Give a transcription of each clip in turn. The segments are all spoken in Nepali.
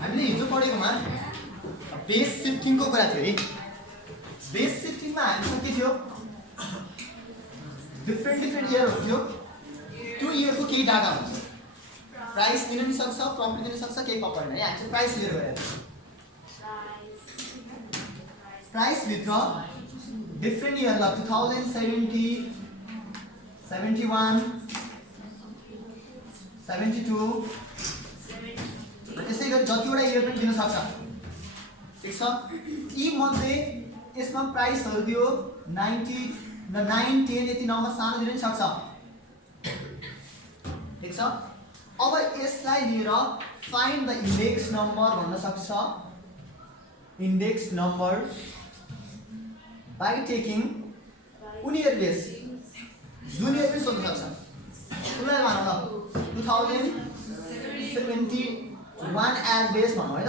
हामीले हिजो पढेकोमा बेस शिफ्टिङको कुरा थियो है। बेस शिफ्टिङमा हामीसँग के थियो, डिफ्रेन्ट इयरहरु थियो। त्यो इयरको केही डाटा हुन्छ, प्राइस दिन पनि सक्छ, प्रफिट दिन सक्छ, केही पक्दैन है। हामी प्राइस लिएर गएर प्राइस भित्र डिफ्रेन्ट इयर ल 2070 71 72 त्यसै गरी जतिवटा इयर पनि दिन सक्छ, ठीक छ। यी मध्ये यसमा प्राइसहरु दियो 90 9 10 यति नम्बर सानो दिन पनि सक्छ, ठीक छ। अब यसलाई लिएर फाइन्ड द इन्डेक्स नम्बर भन्न सक्छ। इन्डेक्स नम्बर बाइ टेकिङ उनीहरु बेस जुनियर पनि सोध्न सक्छ। उनीहरु भनौँ ल 2071 एज बेस भनौँ है त।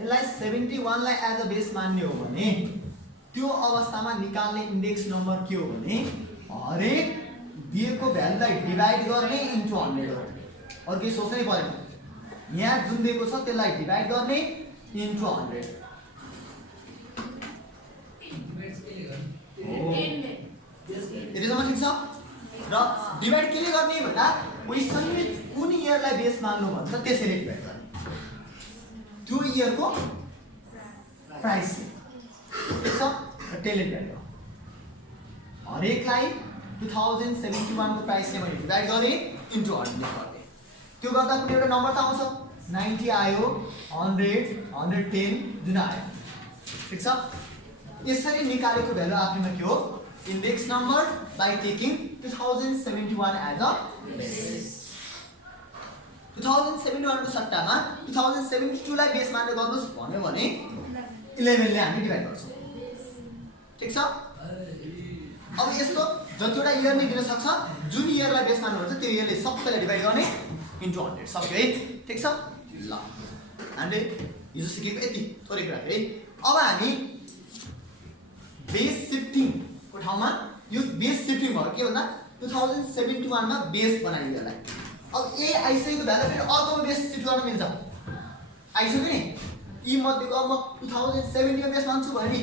यसलाई 71 लाई एज अ बेस मान्ने हो भने त्यो अवस्थामा निकाल्ने इन्डेक्स नम्बर के हो भने हरेक दिएको भ्यालुलाई डिभाइड गर्ने इन्टु 100 हो। अरु केही सोच्नै पर्दैन, यहाँ जुन दिएको छ त्यसलाई डिभाइड गर्ने इन्टु 100। यतिसम्म ठिक छ। र डिभाइड केले गर्ने भन्दा क्वेसनले कुन इयरलाई बेस मान्नु भन्छ त्यसैले डिभाइड गर्ने, त्यो इयरको प्राइस, ठीक छ। त्यसले डिभाइड गर्नु हरेकलाई 2071 को प्राइसले मैले डिभाइड गरेँ इन्टु 100 गरेँ। त्यो गर्दा कुनै एउटा नम्बर त आउँछ, 90 आयो, 100 110 जुन आयो, ठीक छ। यसरी निकालेको भ्यालु आखिरमा के हो, index number by taking 2071 as a base. 2071 को सट्टामा 2072 लाई बेस मानेर गर्नुस् भन्यो भने 11 ले हामी डिभाइड गर्छौं, ठीक छ। अब यस्तो जतिवटा इयर नै दिन सक्छ, जुन इयरलाई बेस मान्नुहुन्छ त्यो इयरले सबैलाई डिभाइड गर्ने इन्टु 100 सक्यो है, ठीक छ। ल हामीले हिजो सिकेको यति थोरै कुरा है। अब हामी बेस शिफ्टिङ को ठाउँमा यो बेस शिफ्टिङ भयो के भन्दा 2071 मा बेस बनाइयो यसलाई। अब ए आइसकेको भ्यालु फेरि अर्कोमा बेस शिफ्ट गर्न मिल्छ, आइसक्यो नि। यी मध्येको अब म 2070 मा बेस मान्छु भने नि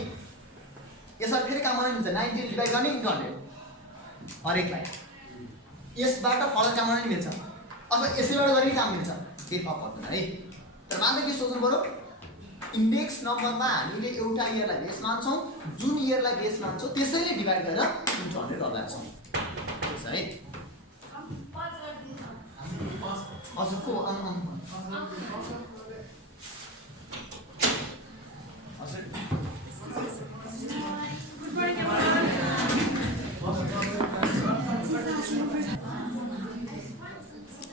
यसरी फेरि काम गर्न मिल्छ, 90 डिभाइड गर्ने इन्टु 100 हरेकलाई। यसबाट फरक काम गर्न मिल्छ, अथवा यसैबाट गर्ने काम मिल्छ, केही फरक पर्दैन है। तर मात्र के सोच्नु पर्यो, इन्डेक्स नम्बरमा हामीले एउटा इयरलाई बेस मान्छौं, जुन इयरलाई बेस मान्छौं त्यसैले डिभाइड गरेर इन्टु 100 गर्छौं, ठीक छ है। हजुरको हजुर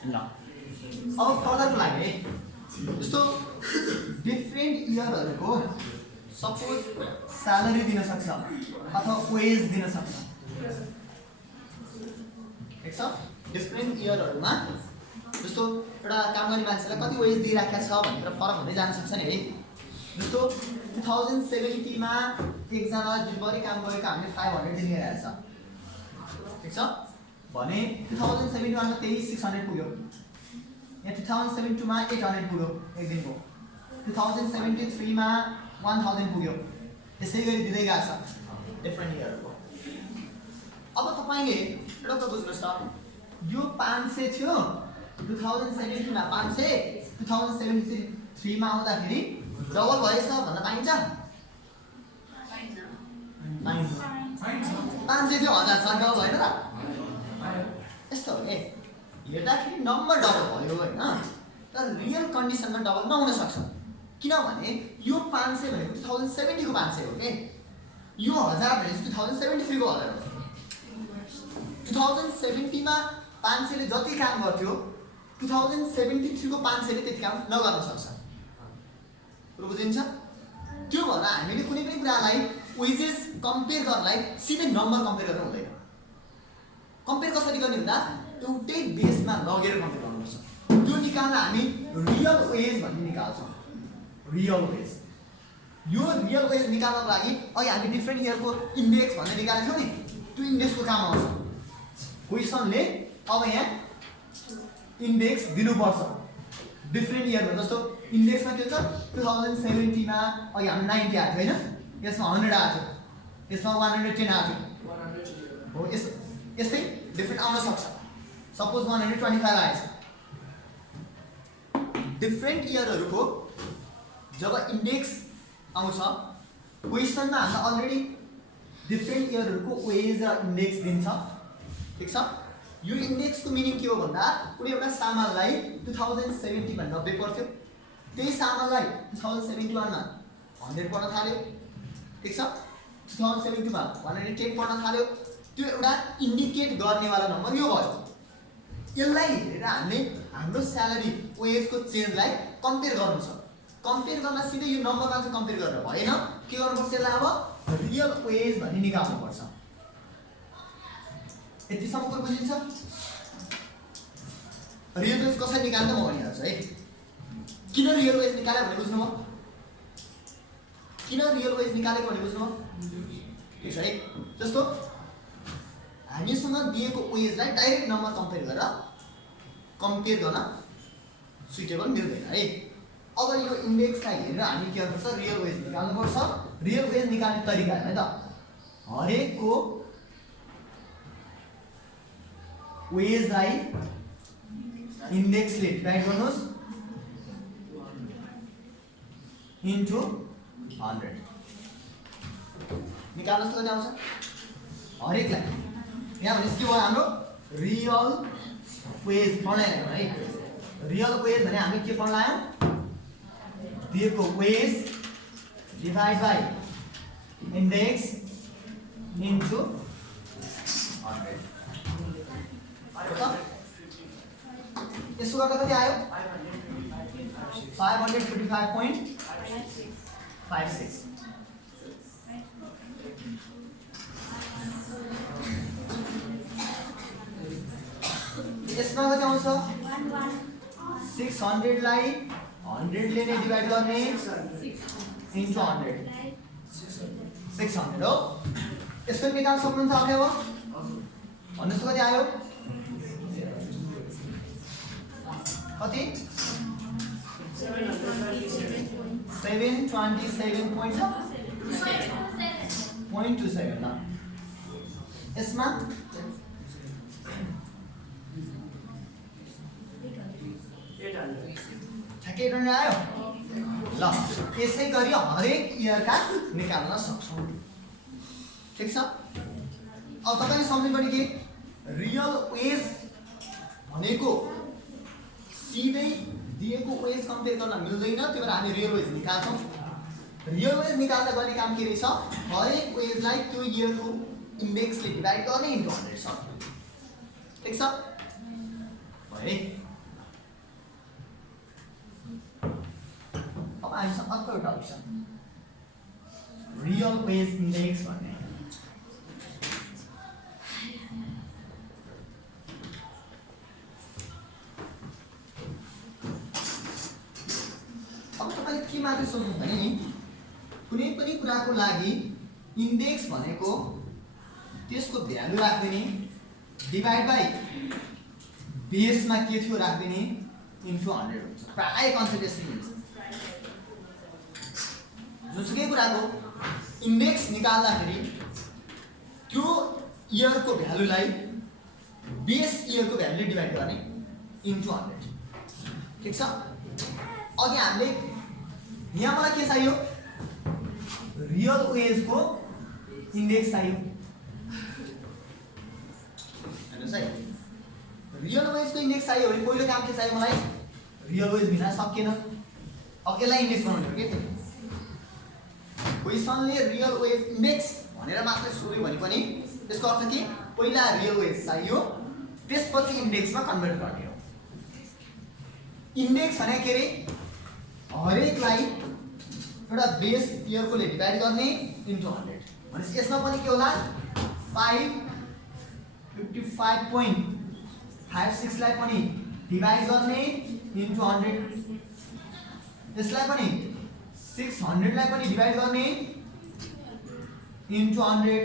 ल अब फरक लाग्यो है। जस्तो डिफ्रेन्ट इयरहरुको सपोज स्यालेरी दिन सक्छ अथवा वेज दिन सक्छ, ठीक छ। डिफ्रेन्ट इयरहरुमा जस्तो एउटा काम गर्ने मान्छेलाई कति वेज दिइराखेको छ भनेर फरक हुँदै जान सक्छ नि है। जस्तो 2070 मा एकजना दिनभरि काम गरेको हामीले 500 दिइरहेको छ, ठीक छ भने 2071 मा त्यही 600 पुग्यो, यहाँ 2072 मा 800 पुग्यो एक दिनको, 2073 मा 1000 पुग्यो, त्यसै गरी दिँदै गएको छ डिफ्रेन्ट इयरहरुको। अब तपाईले एउटा कुरा बुझ्नुस् त, यो 500 थियो 2070 मा 500, 2073 मा आउँदाखेरि डबल भएछ भन्न पाइन्छ? पाइन्छ। 500 थियो 1000 छ, डबल भएन त? यस्तो हो के, हेर्दाखेरि नम्बर डबल भयो हैन, तर रियल कन्डिसनमा डबल नहुन सक्छ। किनभने यो 500 भनेको 2070 को 500 हो के, यो 1000 भनेको 2073 को 1000 हो। 2070 मा 500 ले जति काम गर्थ्यो 2073 को 500 ले त्यति काम नगर्न सक्छ, कुरो बुझिन्छ? त्यो भएर हामीले कुनै पनि कुरालाई वेजेस कम्पेयर गर्नलाई सिधै नम्बर कम्पेयर गर्नु हुँदैन। कम्पेयर कसरी गर्ने भन्दा एउटै बेसमा लगेर कम्पेयर गर्नुपर्छ। त्यो निकाल्न हामी रियल वेज भन्ने निकाल्छौँ, रियल वेज। यो रियल वेज निकाल्नको लागि अघि हामी डिफ्रेन्ट इयरको इन्डेक्स भन्ने निकालेको थियौँ नि, त्यो इन्डेक्सको काम आउँछ। क्वेसनले अब यहाँ इन्डेक्स दिनुपर्छ डिफ्रेन्ट इयरमा। जस्तो इन्डेक्समा के छ 2070 मा अघि हाम्रो 90 आएको थियो होइन, यसमा 100 आएको थियो, यसमा 110 आएको थियो हो, यस्तै डिफ्रेन्ट आउन सक्छ। सपोज 125 आएछ। डिफ्रेन्ट इयरहरूको जब इन्डेक्स आउँछ क्वेसनमा हामीलाई अलरेडी डिफ्रेन्ट इयरहरूको वेज र इन्डेक्स दिन्छ, ठिक छ। यो इन्डेक्सको मिनिङ के हो भन्दा कुनै एउटा सामानलाई 2070 मा 90 पर्थ्यो, त्यही सामानलाई 2071 मा 100 पर्न थाल्यो, ठिक छ। 2072 मा 110 पर्न थाल्यो, त्यो एउटा इन्डिकेट गर्नेवाला नम्बर यो भयो। यसलाई हेरेर हामीले हाम्रो स्यालेरी वेजको चेन्जलाई कम्पेयर गर्नु छ। कम्पेयर गर्न सिधै यो नम्बरमा चाहिँ कम्पेयर गरेर भएन, के गर्नुपर्छ यसलाई अब रियल वेज भन्ने निकाल्नुपर्छ। यतिसम्म कुरा बुझिन्छ? रियल वेज कसरी निकाल्ने म भनिहाल्छु है। किन रियल वेज निकाल्यो भने बुझ्नुभयो? किन रियल वेज निकालेको भने बुझ्नुभयो? ठिक छ है। जस्तो हामीसँग दिएको वेजलाई डाइरेक्ट नम्बर कम्पेयर गर्न सुइटेबल मिल्दैन है। अब यो इन्डेक्सलाई हेरेर हामी के गर्नुपर्छ? रियल वेज निकाल्नुपर्छ। रियल वेज निकाल्ने तरिका हेर्नु त, हरेकको वेजलाई इन्डेक्सले डिभाइड गर्नुहोस् इन्टु 100 निकाल्नुहोस् त कति आउँछ? हरेकलाई यहाँ भनेपछि के भयो हाम्रो रियल वेज फर्मुला ल्यायौँ है। रियल वेज भने हामीले के फर्मुला ल्यायौँ? दिएको wage divide by index into 100। यसो गर्दा कति आयो? 555.56। यसमा कति आउँछ? 600 लाई 100 ले नै डिभाइड गर्ने इन्टु 100 600 हो। यसको निकाल्न सक्नुहुन्छ आफै? अब भन्नुहोस् कति आयो? कति? 727.27 ल। यसमा ठ्याक्कै 800 आयो ल। यसै गरी हरेक इयरका निकाल्न सक्छौँ, ठिक छ। अब तपाईले सम्झिनुपर्ने के रियल वेज भनेको सिधै दिएको वेज कम्पेयर गर्न मिल्दैन, त्यही भएर हामी रियल वेज निकाल्छौँ। रियल वेज निकाल्दा गर्ने काम के रहेछ? हरेक वेजलाई त्यो इयरको इन्डेक्सले डिभाइड गर्ने इन्टु 100 छ, ठिक छ है। अब हामीसँग अर्को एउटा अप्सन रियल वेज इन्डेक्स भन्ने। अब तपाईले के मात्रै सोच्नु भने नि कुनै पनि कुराको लागि इन्डेक्स भनेको त्यसको भ्यालु राख्दिने डिभाइड बाई बेसमा के थियो राख्दिने इन्टु 100 हुन्छ। प्राय कन्सेप्ट यसरी हुन्छ। जुनसुकै कुराको इन्डेक्स निकाल्दाखेरि त्यो इयरको भ्यालुलाई बेस इयरको भ्यालुले डिभाइड गर्ने इन्टु 100, ठिक छ। अघि हामीले यहाँ मलाई के चाहियो? रियल वेजको इन्डेक्स चाहियो, हेर्नुहोस् है। रियल वेजको इन्डेक्स चाहियो भने पहिलो काम के चाहियो मलाई? रियल वेज बिना सकिएन। अब यसलाई इन्डेक्स बनाउनु पर्यो के? क्वेसनले रियल वेज इन्डेक्स भनेर मात्रै सोध्यो भने पनि त्यसको अर्थ के? पहिला रियल वेज चाहियो, त्यसपछि इन्डेक्समा कन्भर्ट गर्ने हो। इन्डेक्स भने के रे? हरेकलाई एउटा बेस इयरकोले डिभाइड गर्ने इन्टु 100 भनेपछि यसमा पनि के होला? 555.56 लाई पनि डिभाइड गर्ने इन्टु 100, यसलाई पनि 600 लाई पनि डिभाइड गर्ने इन्टु 100,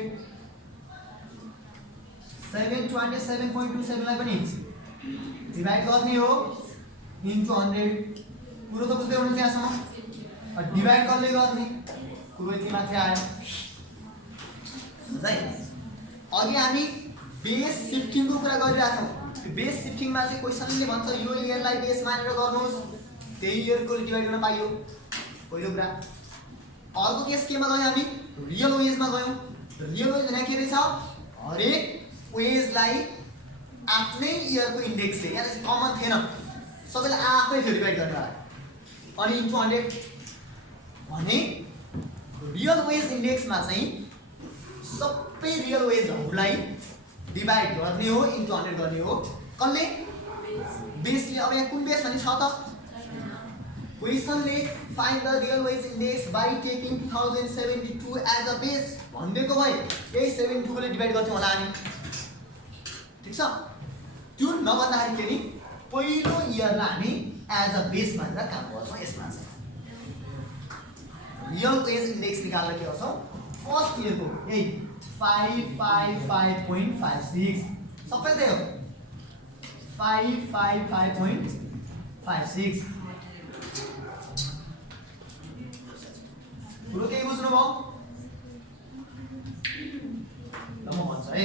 727.27 लाई पनि डिभाइड गर्ने हो इन्टु 100 कुरो त बुझ्दै हुनुहुन्छ यहाँसम्म डिभाइड कसले गर्ने कुरो यति मात्रै आयो है अघि हामी बेस शिफ्टिङको कुरा गरिरहेका छौँ बेस शिफ्टिङमा चाहिँ क्वेसनले भन्छ यो इयरलाई बेस मानेर गर्नुहोस् त्यही इयरको डिभाइड गर्न पाइयो पहिलो कुरा अर्को केस केमा गयौँ हामी रियल वेजमा गयौँ रियल वेज भने के रहेछ हरेक वेजलाई आफ्नै इयरको इन्डेक्सले यहाँ चाहिँ कमन थिएन सबैले आफ्नै थियो डिभाइड गर्न अनि इन्टु 100 भने रियल वेज इन्डेक्समा चाहिँ सबै रियल वेजहरूलाई डिभाइड गर्ने हो इन्टु 100 गर्ने हो कसले बेसले अब यहाँ कुन बेस भने छ त क्वेसनले find the real wage index by taking 2072 as a base भनिदिएको भए यही 72 ले डिभाइड गर्थ्यौँ होला हामी ठिक छ त्यो नभन्दाखेरि के नि पहिलो इयरलाई हामी एज अ बेस मानेर काम गर्छौँ यसमा चाहिँ रियल वेज इन्डेक्स निकाल्न के गर्छौँ फर्स्ट इयरको यही 555.56 सबै त्यही हो 555.56 कुरो केही बुझ्नुभयो ल म भन्छु है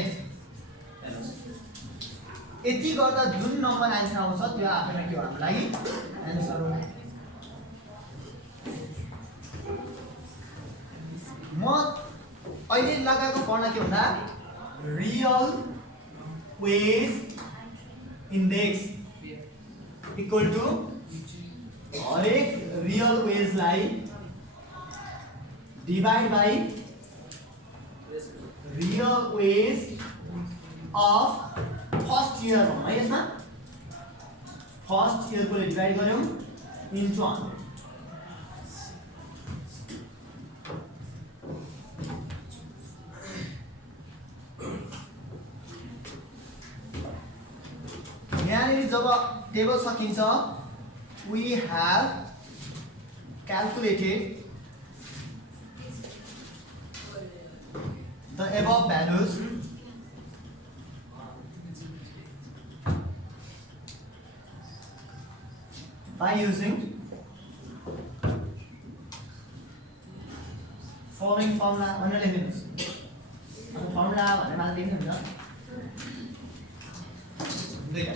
यति गर्दा जुन नम्बर आन्सर आउँछ त्यो आफैमा के हो हामीलाई आन्सर हो म अहिले लगाएको फर्मुला के भन्दा real wage index equal to हरेक रियल वेजलाई divide by real wage of first year भनौँ है यसमा फर्स्ट इयरकोले डिवाइड गऱ्यौँ इन्टु 100 यहाँनिर जब टेबल सकिन्छ we have calculated the above values by using following formula भनेर लेख्दिनुस् अब फर्मुला भनेर मात्र लेख्नुहुन्छ दुईटा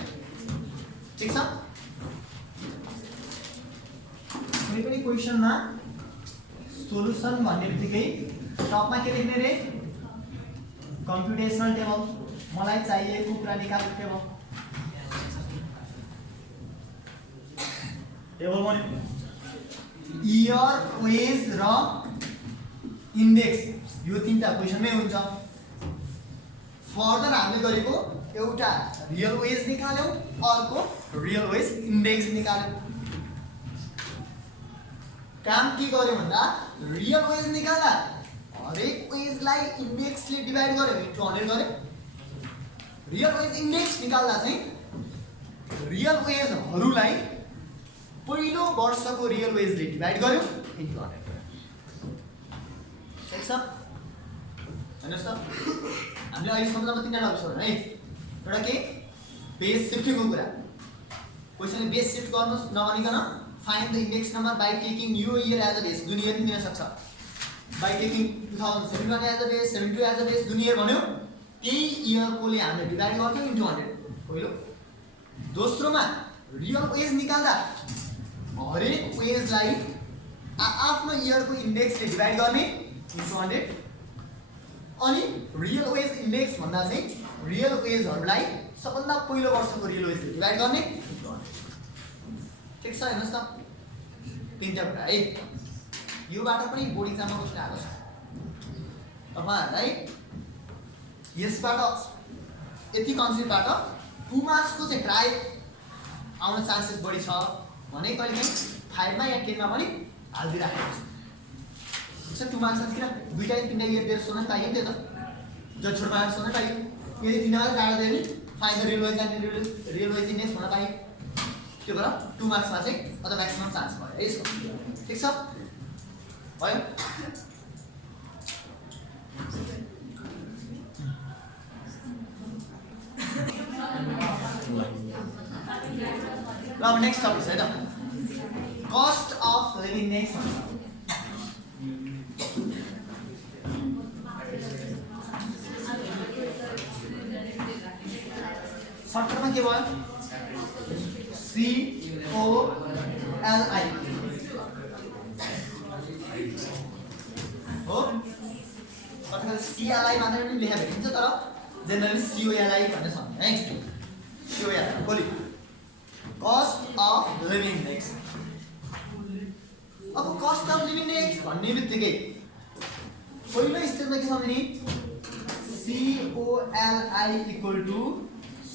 ठीक छ कुनै पनि क्वेसनमा सोलुसन भन्ने बित्तिकै टपमा के लेख्ने रे कम्प्युटेसनल टेबल मलाई चाहिएको कुरा निकाल्नु टेबल टेबल भन्यो इयर वेज र इन्डेक्स यो तीनटा क्वेसनमै हुन्छ फर्दर हामीले गरेको एउटा रियल वेज निकाल्यौं अर्को रियल वेज इन्डेक्स निकाल्यौं काम के गर्यो भन्दा रियल वेज निकाल्दा हरेक वेजलाई इन्डेक्सले डिवाइड गर्यो इन्टु 100 गर्यो रियल वेज इन्डेक्स निकाल्दा चाहिँ रियल वेजहरूलाई पहिलो वर्षको रियल वेजले डिवाइड गर्यो इन्टु 100 ठीक छ हेर्नुस् त हामीले अहिले सम्झाउन तीनटा टपिक छ है एउटा के बेस शिफ्टिङको कुरा क्वेसनले बेस शिफ्ट गर्नुस् नभनिकन find the index number by taking यो इयर एज अ बेस जुन इयर दिन सक्छ by taking 2071 as a base 72 as a base जुन इयर भन्यो त्यही इयरकोले हामीले डिवाइड गर्थ्यौं इन्टु 100 पहिलो दोस्रोमा रियल वेज निकाल्दा हरेक वेजलाई आफ्नो इयरको इन्डेक्सले डिवाइड गर्ने इन्टु 100 अनि रियल वेज इन्डेक्स भन्दा चाहिँ रियल वेजहरूलाई सबभन्दा पहिलो वर्षको रियल वेजले डिवाइड गर्ने इन्टु 100 ठीक छ हेर्नुस् त तीनटा कुरा है योबाट पनि बोर्ड एक्जाममा क्वेशन आएको छ तपाईहरुलाई यसबाट यति कन्सेप्टबाट 2 मार्क्सको चाहिँ प्राय आउन चान्सेस बढी छ भने कहिलेकाहीँ 5 मा या 10 मा पनि हाल्दिराखेको छ 2 मार्क्स किन दुईटा तीनटा इयर दिएर सोध्न पाइयो नि त जति छोटो मार्क्स सोध्न पाइयो यदि तीनबाट गाडा दियो नि final real wage and real wage index भन्न पाइयो त्यो भएर 2 मार्क्समा चाहिँ अझ म्याक्सिमम चान्स भयो यसको ठीक छ भयो ल अब नेक्स्ट टपिक छ है त कस्ट अफ लिभिङ नेक्स्ट सर्टकटमा के भयो COLI हो अथवा CLI मात्र पनि लेखा भेटिन्छ तर जेनरली COLI भन्ने छ है COLI बोली कस्ट अफ लिभिङ नेक्स्ट अब कस्ट अफ लिभिङ नेक्स्ट भन्ने बित्तिकै पहिलो स्टेपमा के छ भने COLI equal to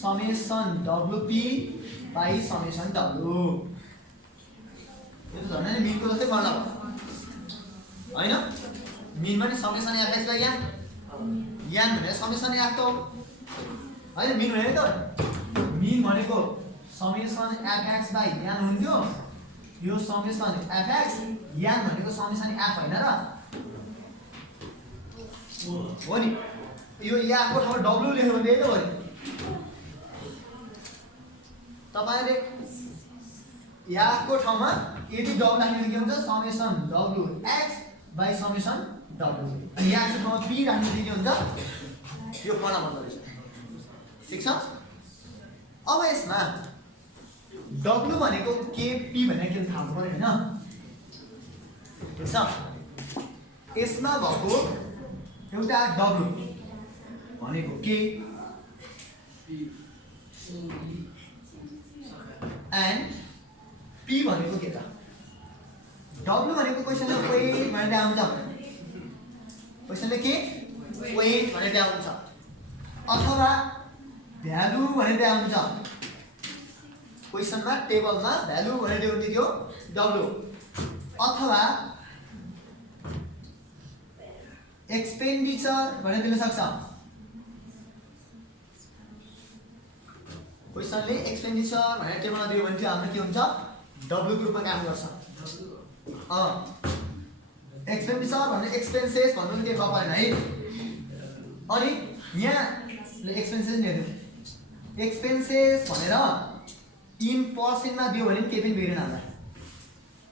summation WP by summation W यो त झन् नि मिनको जस्तै मतलब हैन मिन पनि समेसन एफएक्स बाई यान यान भनेको समेसन एफ त हो हैन मिन भनेको त मिन भनेको समेसन एफएक्स बाई यान हुन्थ्यो यो समेसन एफएक्स यान भनेको समेसन एफ हैन र हो नि यो याको ठाउँमा W लेख्यो भने त हो नि तपाईले याको ठाउँमा यदि W राख्ने के हुन्छ summation WX by summation W अनि याको ठाउँमा P राख्ने के हुन्छ यो पना बन्द रहेछ ठीक छ अब यसमा W भनेको KP भनेको के थाहा पर्यो हैन ठीक छ यसमा भएको एउटा W भनेको के एन्ड P भनेको के त W भनेको क्वेशनले वेट भनेर आउँछ क्वेशनले के वेट भनेर आउँछ अथवा भ्यालु भनेर आउँछ क्वेशनमा टेबलमा भ्यालु भनेर दिएको W अथवा एक्सपेन्डिचर भनेर दिन सक्छ क्वेशनले एक्सपेन्डिचर भनेर टेबलमा दियो भने चाहिँ हाम्रो के हुन्छ W को रूपमा काम गर्छ एक्सपेन्डिचर भन्ने एक्सपेन्सेस भन्नु के तपाईँ है अनि यहाँ एक्सपेन्सेस हेर्नु एक्सपेन्सेस भनेर इन पर्सेन्टमा दियो भने केही पनि बिग्रेन हामीलाई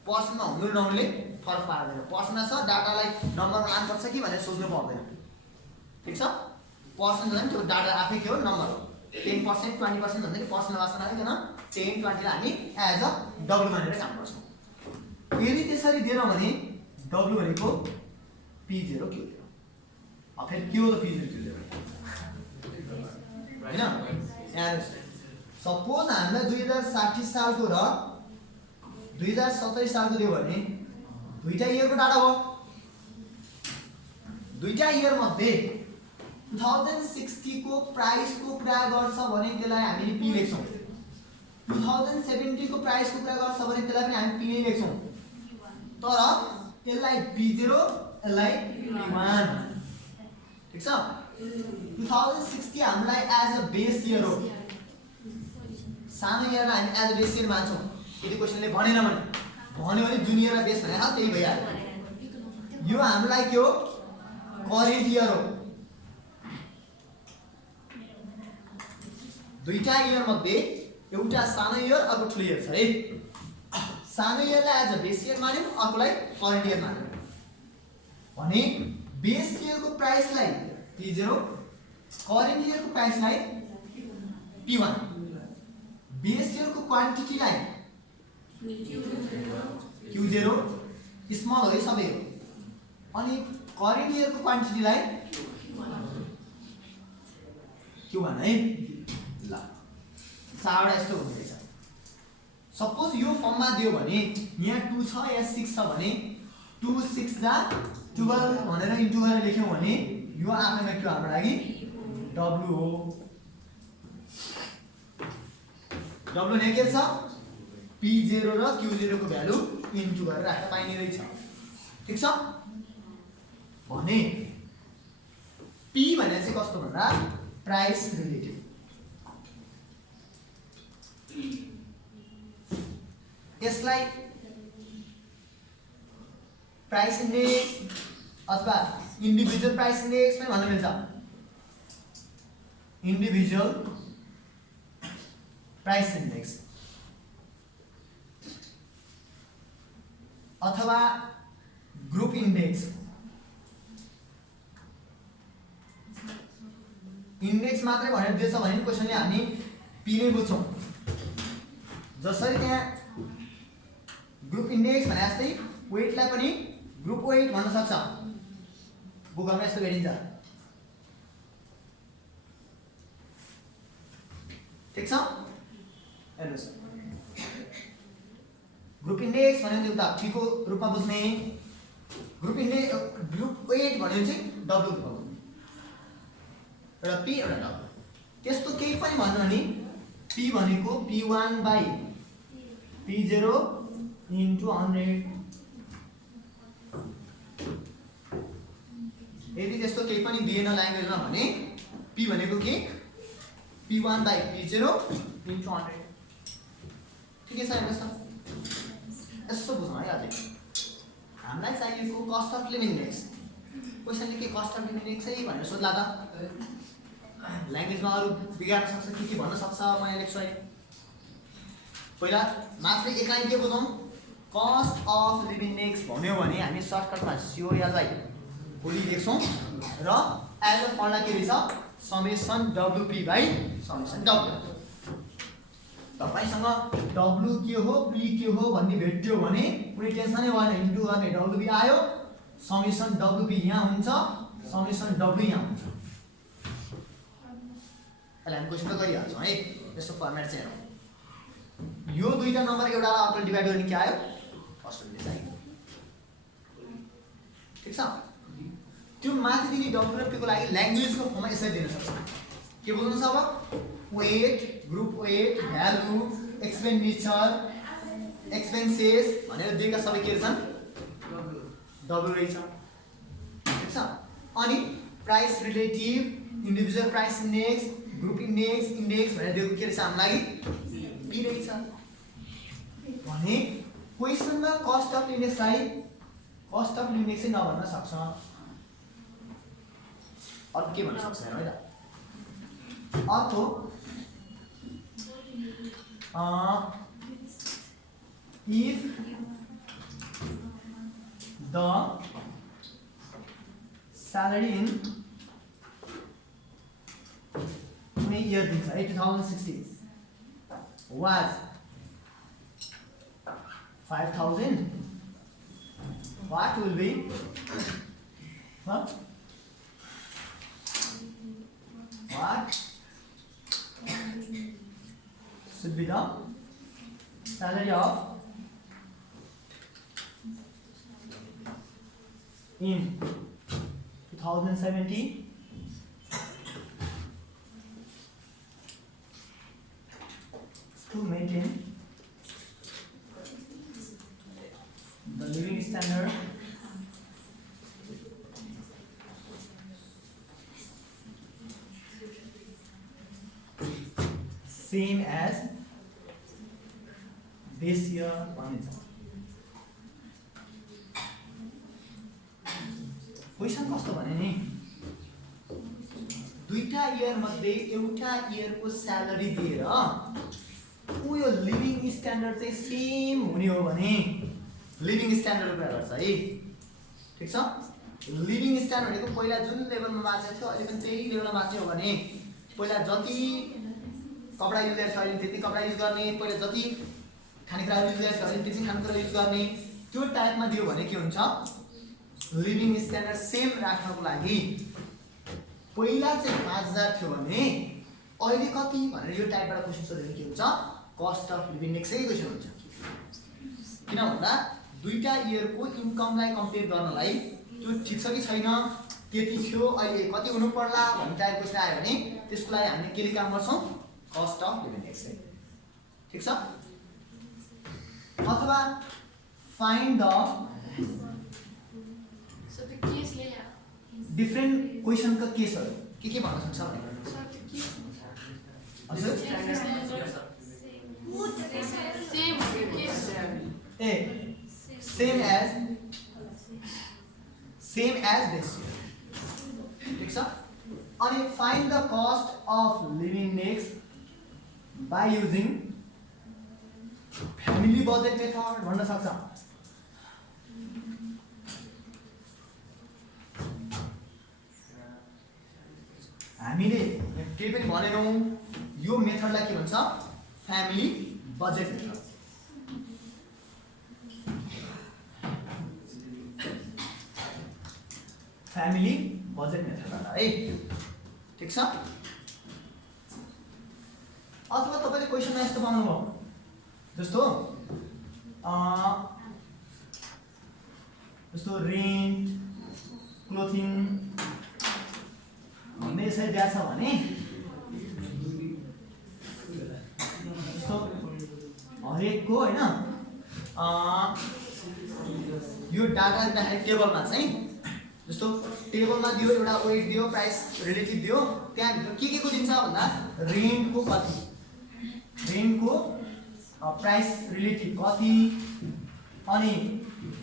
पर्सेन्टमा हुनु नहुनुले फरक पार्दैन पर्सेन्टमा छ डाटालाई नम्बरमा लानुपर्छ कि भनेर सोच्नु पर्दैन ठिक छ पर्सेन्ट झन् त्यो डाटा आफै के हो नम्बर हो 10% 20% भन्दा नि पर्सेन्ट वासन आइकन 10 20 लाई हामी एज अ W मानेर काम गर्छौँ यदि त्यसरी दिएन भने W भनेको P0 Q0 अब फेरि के हो त P0 Q0 हैन एन्ड सपोज हामीलाई 2060 सालको र 2070 सालको दियो भने दुईटा इयरको डाटा हो दुईटा इयर मध्ये 2060 को प्राइस को कुरा गर्छ भने त्यसलाई हामीले P लेख्छौं 2070 को प्राइस को कुरा गर्छ भने त्यसलाई पनि हामी P नै लेख्छौं तर यसलाई P0 यसलाई P1 ठीक छ 2060 हामीलाई एज अ बेस इयर हो सानो इयरलाई हामी एज अ बेस इयर मान्छौं यदि क्वेशनले भनेन भने भन्यो भने जुन इयरलाई बेस भनेर त्यही भइहाल्यो यो हामीलाई के हो करेन्ट इयर हो दुईटा इयर मध्ये एउटा सानो इयर अर्को ठुलो इयर छ है सानो इयरलाई एज अ बेस इयर मान्यौं अर्कोलाई करेन्ट इयर मान्यौं भने बेस इयरको प्राइसलाई P0 करेन्ट इयरको प्राइसलाई P1 बेस इयरको क्वान्टिटीलाई Q0 स्मल हो सबै हो अनि करेन्ट इयरको क्वान्टिटीलाई Q1 है ल चारवटा यस्तो हुँदैछ सपोज यो फर्ममा दियो भने यहाँ 2 छ या 6 छ भने 2 6 जा 12 भनेर इन्टु गरेर लेख्यौं भने यो आफैमा के हाम्रो लागि W हो W ने के छ P0 र Q0 को भ्यालु इन्टु गरेर राख्दा पाइने रहेछ ठीक छ भने P भने चाहिँ कस्तो भन्दा प्राइस रिलेटेड यसलाई प्राइस इन्डेक्स अथवा इन्डिभिजुअल प्राइस इन्डेक्स पनि भन्न मिल्छ इन्डिभिजुअल प्राइस इन्डेक्स अथवा ग्रुप इन्डेक्स मात्रै भनेर दिएछ भने क्वेसनले हामी पी नै बुझ्छौँ। जसरी त्यहाँ ग्रुप इन्डेक्स भने जस्तै वेटलाई पनि ग्रुप वेट भन्न सक्छ। गुगलमा यस्तो भेटिन्छ। ठिक छ, हेर्नुहोस् ग्रुप इन्डेक्स भन्यो भने उता पीको रूपमा बुझ्ने, ग्रुप वेट भन्यो चाहिँ डब्लु रूपमा बुझ्ने, एउटा पी एउटा डब्लु। त्यस्तो केही पनि भन्नु भने पी भनेको P1 बाई P0 इन्टु 100। यदि त्यस्तो केही पनि दिएन ल्याङ्ग्वेजमा भने पी भनेको के P1 बाई P0 इन्टु 100। ठिकै छ, हेर्नुहोस् न यस्तो बुझौँ है। अझै हामीलाई चाहिएको कस्ट अफ लिभिङ इन्डेक्स। क्वेसनले के कस्ट अफ लिभिङ इन्डेक्स है भनेर सोध्ला त ल्याङ्ग्वेजमा अरू बिगार्न सक्छ, के भन्न सक्छ, मैले लेख्छु है। पहिला मात्रै एक लाइन के बुझौँ, कस्ट अफ लिभिङ इन्डेक्स भन्यो भने हामी सर्टकटमा सिओएललाई भोलि लेख्छौँ र एज अ फर्मुला के रहेछ summation WP by summation W. तपाईसँग डब्लु के हो पी के हो भन्ने भेट्यो भने कुनै टेन्सनै भएन, इन्टु गर्ने डब्लुपी आयो, समेसन डब्लुपी यहाँ हुन्छ, समेसन डब्लु यहाँ हुन्छ। अहिले हामी क्वेसन त गरिहाल्छौँ है। यस्तो फर्मेट चाहिँ हेरौँ, यो दुईटा नम्बर एउटालाई अर्कोले डिभाइड गर्ने के आयो फर्स्टले चाहियो। ठिक छ, त्यो माथि दिने डब्लु र पीको लागि ल्याङ्ग्वेजको फर्ममा यसरी दिन सक्छ। के बुझ्नु छ अब, weight group weight value expenditure expenses भनेर दिएका सबै के रहेछन् डब्लु रहेछ। ठिक छ, अनि price relative individual price index group index भनेर दिएको के रहेछ हामीलाई पी रहेछ। भने क्वेसनमा कस्ट अफ इन्डेक्सलाई कस्ट अफ इन्डेक्स चाहिँ नभन्न सक्छ, अर्को के भन्न सक्छ है त। अर्को if the salary in कुनै इयर दिन्छ है 2016 was 5,000, what will be what should be the salary of in 2017 to maintain the living standard same as this year भनिन्छ। क्वेसन कस्तो भने नि दुईटा इयर मध्ये एउटा इयरको स्यालेरी दिएर यो लिभिङ स्ट्यान्डर्ड चाहिँ सेम हुने हो भने लिभिङ स्ट्यान्डर्ड कुरा गर्छ है। ठिक छ, लिभिङ स्ट्यान्डर्ड भनेको पहिला जुन लेभलमा मान्छे थियो अहिले पनि त्यही लेभलमा मान्छे हो भने पहिला जति कपडा युज गरेछ अहिले त्यति कपडा युज गर्ने, पहिला जति खानेकुरा युज गरेछ अहिले त्यति खानेकुरा युज गर्ने, त्यो टाइपमा दियो भने के हुन्छ लिभिङ स्ट्यान्डर्ड सेम राख्नको लागि पहिला चाहिँ 5,000 थियो भने अहिले कति भनेर यो टाइपबाट क्वेसन सोध्यो भने के हुन्छ कस्ट अफ लिभिङ इन्डेक्सै क्वेसन हुन्छ। किन भन्दा दुईटा इयरको इन्कमलाई कम्पेयर गर्नलाई त्यो ठिक छ कि छैन, त्यति थियो अहिले कति हुनु पर्ला भन्ने टाइप क्वेसन आयो भने त्यसको लागि हामीले के काम गर्छौँ कस्ट अफ लिभिङ इन्डेक्स। ठिक छ, अथवा फाइन्ड द डिफरेन्ट क्वेसनका केसहरू के भन्न सक्छ भने सेम एज दिस इयर। ठिक छ, अनि find the cost of living index by using family budget method भन्न सक्छ। हामीले केही पनि भनेनौँ, यो मेथडलाई के भन्छ? Family budget method. Family budget method है, ठिक छ? अथवा तपाईँले क्वेसनमा यस्तो पाउनुभयो, जस्तो रेन्ट, क्लोथिङ भन्ने यसरी दिएको छ भने जस्तो हरेकको होइन यो डाटा दिँदाखेरि टेबलमा चाहिँ जस्तो टेबलमा दियो, एउटा वेट दियो, प्राइस रिलेटिभ दियो, त्यहाँभित्र के को दिन्छ भन्दा रेन्टको कति, रेन्टको प्राइस रिलेटिभ कति अनि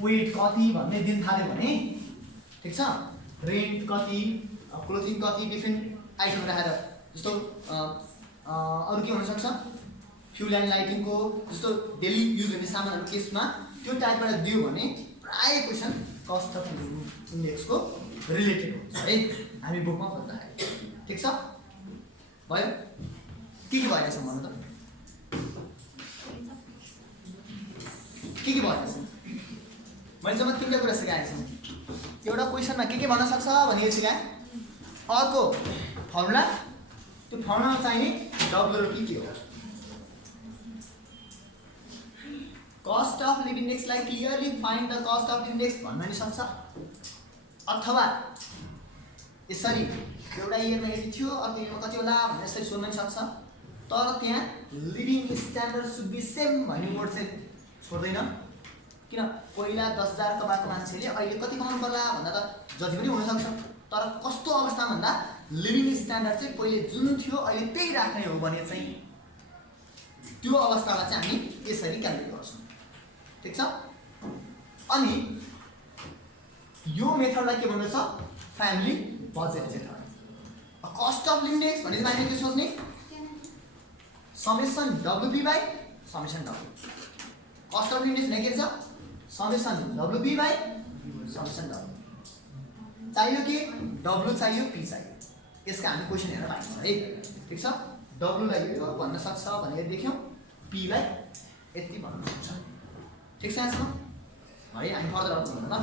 वेट कति भन्ने दिन थाल्यो भने, ठिक छ? रेन्ट कति, क्लोथिङ कति, डिफ्रेन्ट आइटम राखेर, जस्तो अरू के हुनसक्छ? फ्युल एन्ड लाइटिङको जस्तो डेली युज हुने सामानहरू केसमा त्यो टाइपबाट दियो भने प्रायः क्वेसन कस्ट अफ इन्डेक्सको रिलेटेड हुन्छ है, हामी बुकमा खोज्दाखेरि, ठिक छ? भयो? के भइरहेछ भन्नु त? के भइरहेछ? मैले जम्मा 3टा कुरा सिकाएको छु। एउटा क्वेसनमा के भन्न सक्छ भनेर सिकाएँ, अर्को फर्मुला, त्यो फर्मुलामा चाहिने डब्लु र पी के हो, कस्ट अफ लिभिङ इन्डेक्सलाई clearly find the cost of index भन्न नि सक्छ, अथवा यसरी एउटा इयरमा यति थियो, अर्को इयरमा कति होला भनेर यसरी सोध्न नि सक्छ। तर त्यहाँ living standard should be same भन्ने मोड चाहिँ छोड्दैन, किन? पहिला 10,000 कमाएको मान्छेले अहिले कति कमाउनु पर्ला भन्दा त जति पनि हुनसक्छ, तर कस्तो अवस्थामा भन्दा लिभिङ स्ट्यान्डर्ड चाहिँ पहिले जुन थियो अहिले त्यही राख्ने हो भने चाहिँ त्यो अवस्थामा चाहिँ हामी यसरी क्यालकुलेट गर्छौँ, ठिक छ? अनि यो मेथडलाई के भन्दछ? Family budget method. Cost of index भने चाहिँ हामीले के सोच्ने? Summation WP by summation W. Cost of index भने के छ? Summation WP by summation W. चाहियो कि डब्लु चाहियो, पी चाहियो, यसका हामी क्वेसन हेरेर पाइन्छ है, ठिक छ? डब्लुलाई यो भन्न सक्छ भनेर देख्यौँ, पीलाई यति भन्न सक्छ, ठिक छ? है हामी फर्दर आउट गर्नु ल।